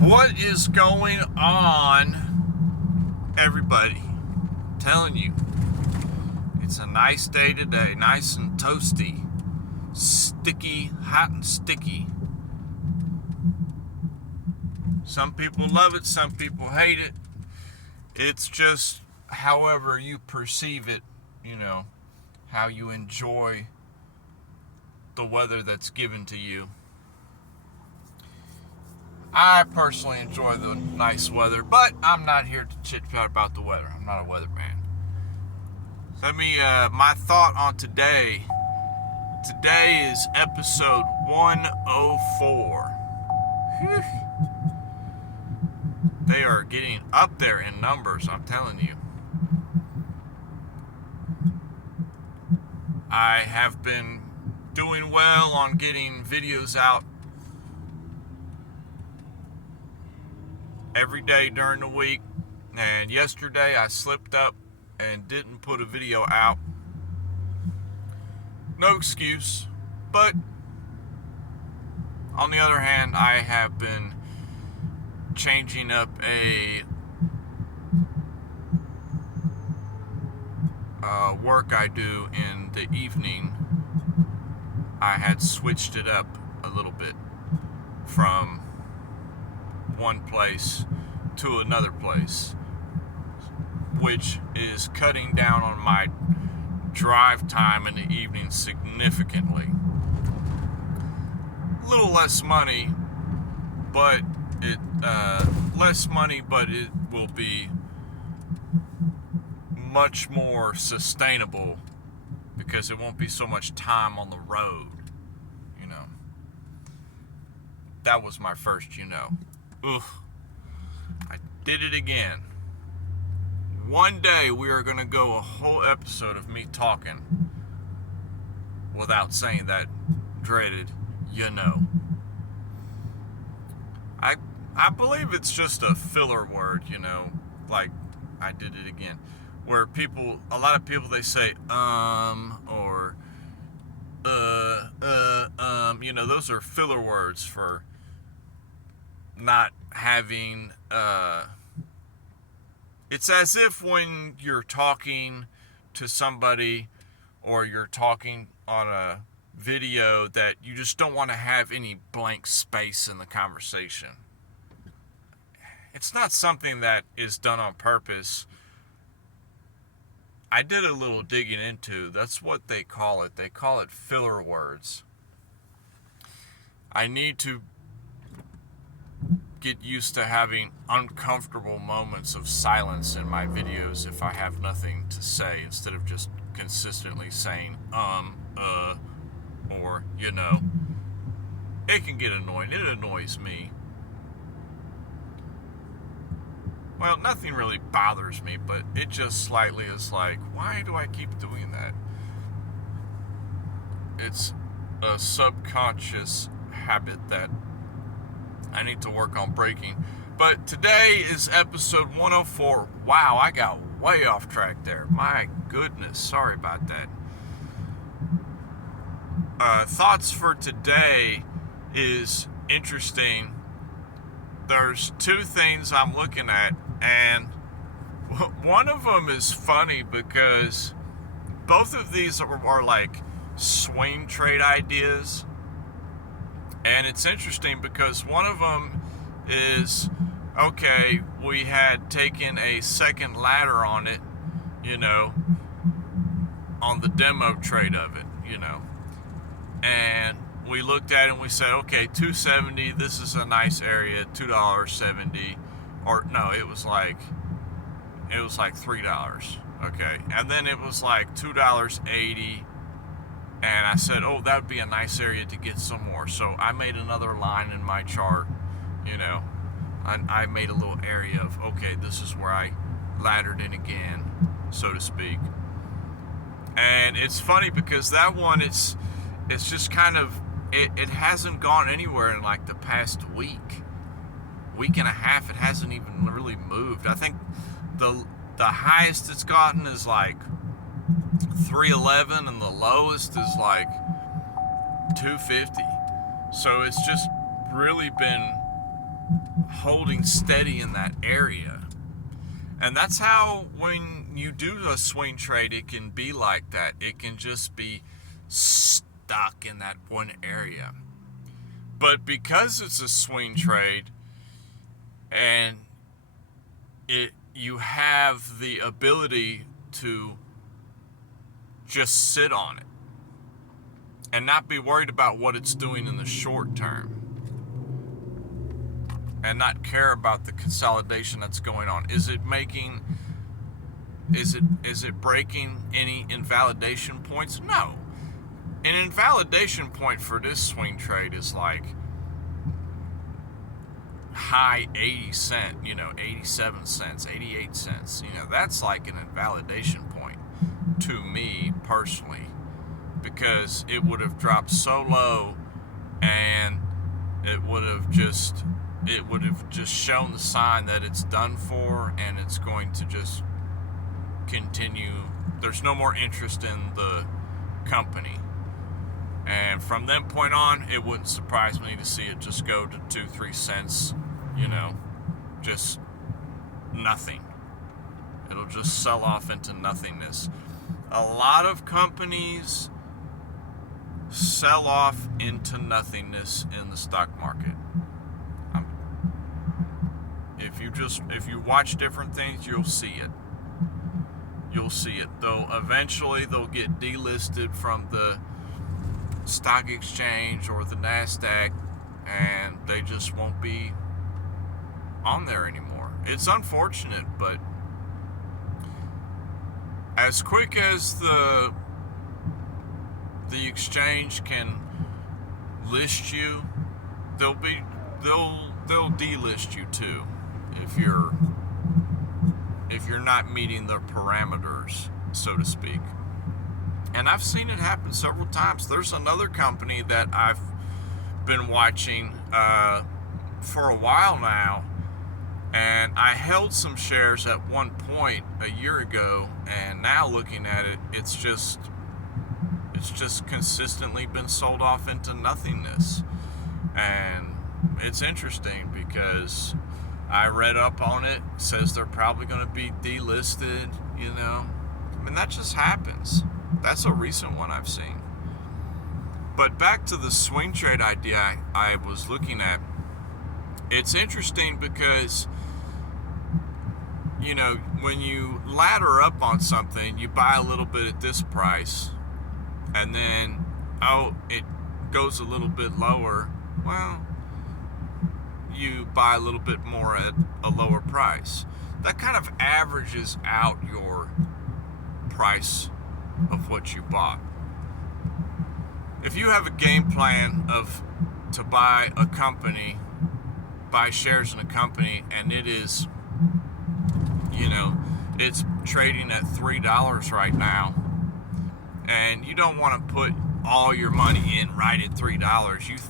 What is going on, everybody? I'm telling you, it's a nice day today, nice and toasty, sticky, hot and sticky. Some people love it, some people hate it. It's just however you perceive it, how you enjoy the weather that's given to you. I personally enjoy the nice weather, but I'm not here to chit-chat about the weather. I'm not a weatherman. My thought on today. Today is episode 104. Whew. They are getting up there in numbers, I'm telling you. I have been doing well on getting videos out every day during the week, and yesterday I slipped up and didn't put a video out. No excuse, but on the other hand, I have been changing up a work I do in the evening. I had switched it up a little bit from one place to another place, which is cutting down on my drive time in the evening significantly. A little less money, but it will be much more sustainable because it won't be so much time on the road. That was my first. Oof, I did it again. One day we are going to go a whole episode of me talking without saying that dreaded, I believe it's just a filler word, like I did it again. Where a lot of people, they say, or, those are filler words for not having, it's as if when you're talking to somebody or you're talking on a video that you just don't want to have any blank space in the conversation. It's not something that is done on purpose. I did a little digging into, that's what they call it. They call it filler words. I need to get used to having uncomfortable moments of silence in my videos if I have nothing to say, instead of just consistently saying or it can get annoying. It annoys me. Well, nothing really bothers me, but it just slightly is like, why do I keep doing that? It's a subconscious habit that I need to work on breaking. But today is episode 104. Wow, I got way off track there. My goodness, sorry about that. Thoughts for today is interesting. There's two things I'm looking at, and one of them is funny because both of these are like swing trade ideas. And it's interesting because one of them is, okay, we had taken a second ladder on it, on the demo trade of it, and we looked at it and we said, okay, $2.70, this is a nice area, $2.70, or no, it was like $3, okay, and then it was like $2.80, and I said, oh, that would be a nice area to get some more, so I made another line in my chart, I made a little area of, okay, this is where I laddered in again, so to speak. And it's funny because that one, it's just kind of, it hasn't gone anywhere in like the past week and a half. It hasn't even really moved. I think the highest it's gotten is like 311 and the lowest is like 250. So it's just really been holding steady in that area. And that's how, when you do a swing trade, it can be like that. It can just be stuck in that one area. But because it's a swing trade, and you have the ability to just sit on it and not be worried about what it's doing in the short term, and not care about the consolidation that's going on. Is it breaking any invalidation points? No. An invalidation point for this swing trade is like high 80 cent, 87 cents, 88 cents. That's like an invalidation point to me personally, because it would have dropped so low, and it would have just shown the sign that it's done for, and it's going to just continue. There's no more interest in the company. And from that point on, it wouldn't surprise me to see it just go to 2-3 cents, just nothing. It'll just sell off into nothingness. A lot of companies sell off into nothingness in the stock market. If you watch different things, you'll see it. Eventually they'll get delisted from the stock exchange or the NASDAQ, and they just won't be on there anymore. It's unfortunate, but as quick as the exchange can list you, they'll delist you too if you're not meeting the parameters, so to speak. And I've seen it happen several times. There's another company that I've been watching for a while now, and I held some shares at one point a year ago, and now looking at it, it's just consistently been sold off into nothingness. And it's interesting because I read up on it. It says they're probably going to be delisted, that just happens. That's a recent one I've seen. But back to the swing trade idea I was looking at. It's interesting because, when you ladder up on something, you buy a little bit at this price, and then, it goes a little bit lower. Well, you buy a little bit more at a lower price. That kind of averages out your price of what you bought. If you have a game plan to buy shares in a company, and it is, it's trading at $3 right now, and you don't want to put all your money in right at $3,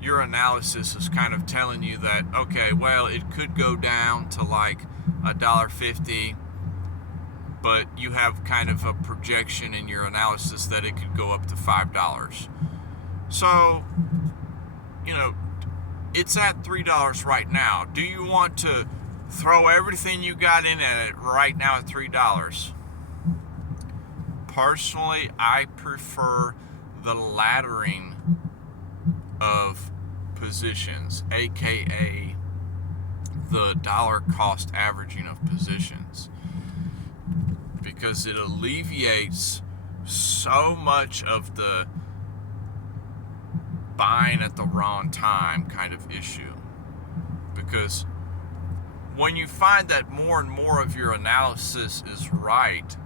your analysis is kind of telling you that, okay, well, it could go down to like $1.50, but you have kind of a projection in your analysis that it could go up to $5. So, it's at $3 right now. Do you want to throw everything you got in at it right now at $3? Personally, I prefer the laddering of positions, aka the dollar cost averaging of positions, because it alleviates so much of the buying at the wrong time kind of issue. Because when you find that more and more of your analysis is right,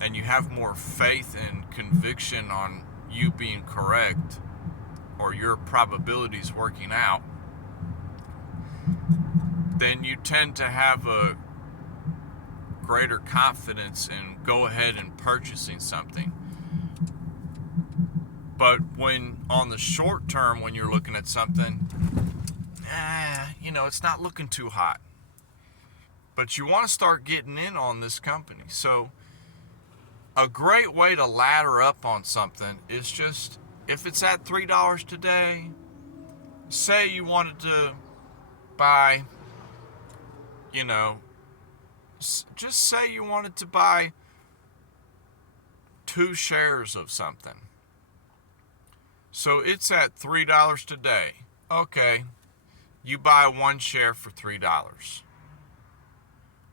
and you have more faith and conviction on you being correct, or your probabilities working out, then you tend to have a greater confidence in go ahead and purchasing something. But when on the short term, when you're looking at something, it's not looking too hot, but you want to start getting in on this company. So a great way to ladder up on something is just, if it's at $3 today, say you wanted to buy, you know, just say you wanted to buy 2 shares of something. So it's at $3 today. Okay, you buy 1 share for $3.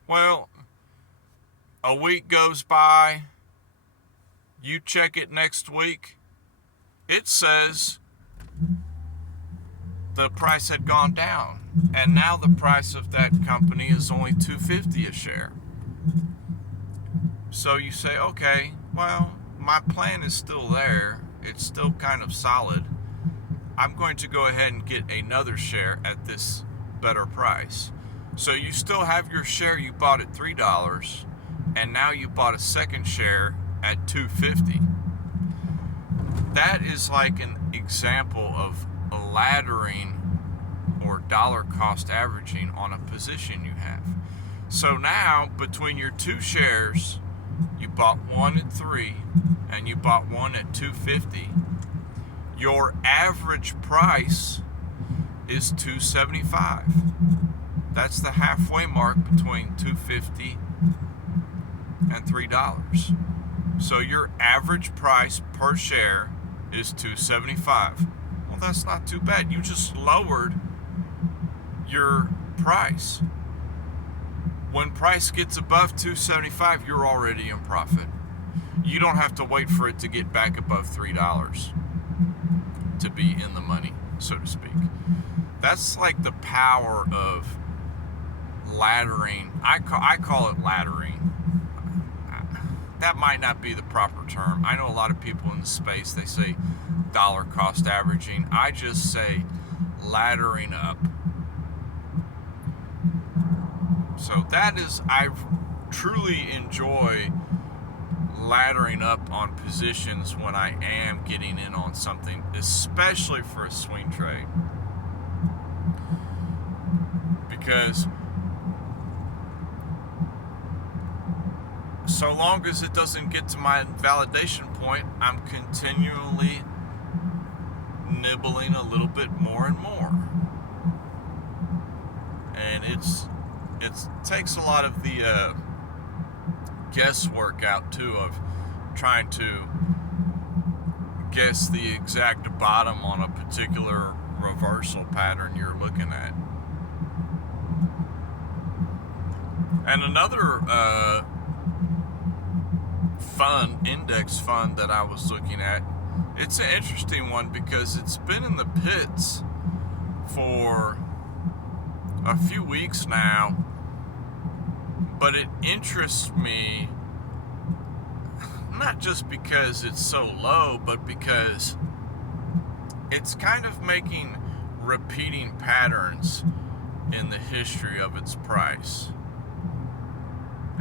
Well, a week goes by, you check it next week, it says the price had gone down, and now the price of that company is only $2.50 a share. So you say, okay, well, my plan is still there, it's still kind of solid, I'm going to go ahead and get another share at this better price. So you still have your share you bought at $3, and now you bought a second share at $2.50. That is like an example of laddering or dollar cost averaging on a position you have. So now, between your 2 shares, you bought one at $3 and you bought one at $2.50. Your average price is $2.75. That's the halfway mark between $2.50 and $3. So your average price per share is $2.75. Well, that's not too bad. You just lowered your price. When price gets above $2.75, you're already in profit. You don't have to wait for it to get back above $3 to be in the money, so to speak. That's like the power of laddering. I call it laddering. That might not be the proper term. I know a lot of people in the space, they say dollar cost averaging. I just say laddering up. So that is, I truly enjoy laddering up on positions when I am getting in on something, especially for a swing trade. Because so long as it doesn't get to my validation point, I'm continually nibbling a little bit more and more. And it takes a lot of the guesswork out too, of trying to guess the exact bottom on a particular reversal pattern you're looking at. And another index fund that I was looking at, it's an interesting one because it's been in the pits for a few weeks now, but it interests me not just because it's so low, but because it's kind of making repeating patterns in the history of its price.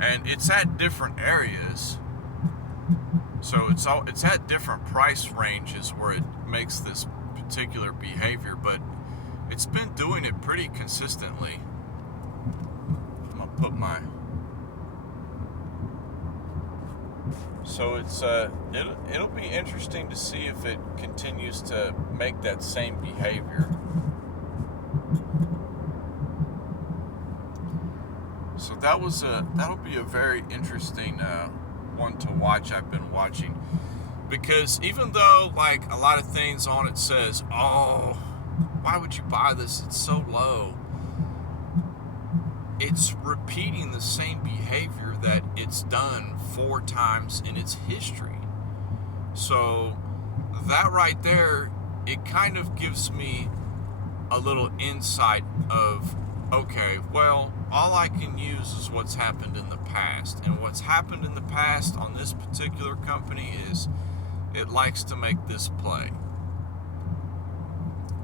And it's at different areas, so it's at different price ranges where it makes this particular behavior, but it's been doing it pretty consistently. I'm gonna put my, so it's it'll be interesting to see if it continues to make that same behavior. So that'll be a very interesting one to watch. I've been watching, because even though like a lot of things on it says, oh, why would you buy this? It's so low. It's repeating the same behavior that it's done 4 times in its history. So that right there, it kind of gives me a little insight of, okay, well, all I can use is what's happened in the past. And what's happened in the past on this particular company is it likes to make this play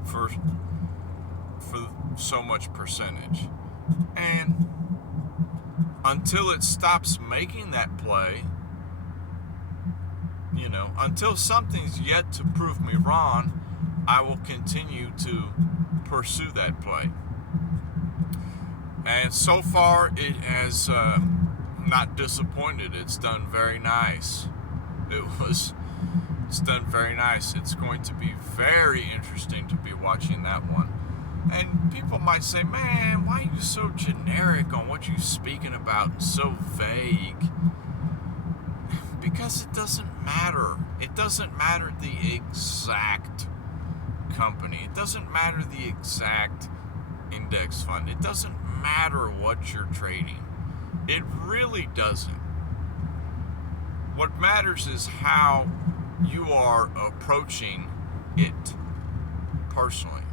for so much percentage. And until it stops making that play, until something's yet to prove me wrong, I will continue to pursue that play. And so far, it has not disappointed. It's done very nice. It's done very nice. It's going to be very interesting to be watching that one. And people might say, man, why are you so generic on what you're speaking about and so vague? Because it doesn't matter. It doesn't matter the exact company. It doesn't matter the exact index fund. It doesn't matter what you're trading. It really doesn't. What matters is how you are approaching it personally.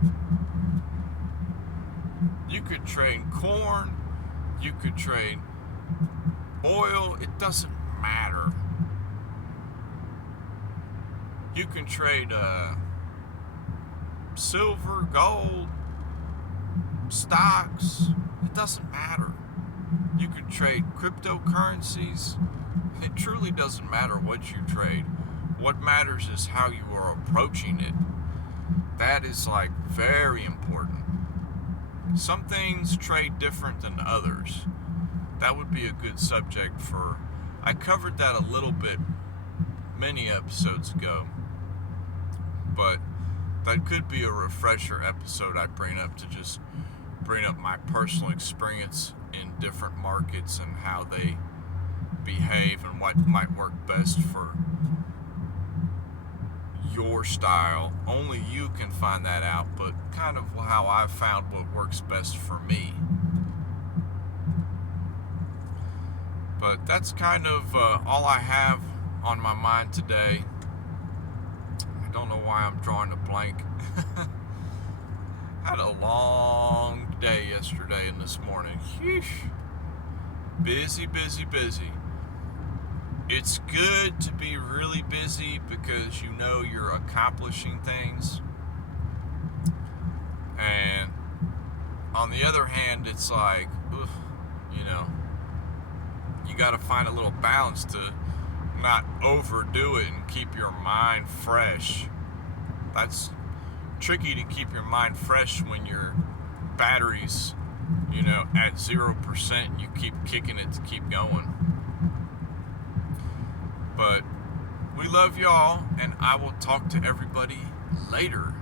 You could trade corn, you could trade oil, it doesn't matter. You can trade silver, gold, stocks, it doesn't matter. You could trade cryptocurrencies. It truly doesn't matter what you trade. What matters is how you are approaching it. That is like very important. Some things trade different than others. That would be a good subject for, I covered that a little bit many episodes ago, but that could be a refresher episode I bring up to just bring up my personal experience in different markets and how they behave and what might work best for your style. Only you can find that out, but kind of how I've found what works best for me. But that's kind of all I have on my mind today. I don't know why I'm drawing a blank. Had a long day yesterday and this morning. Sheesh. Busy, busy, busy. It's good to be really busy because you know you're accomplishing things. And on the other hand, it's like, you know, you got to find a little balance to not overdo it and keep your mind fresh. That's tricky to keep your mind fresh when your battery's, you know, at 0% and you keep kicking it to keep going. But we love y'all, and I will talk to everybody later.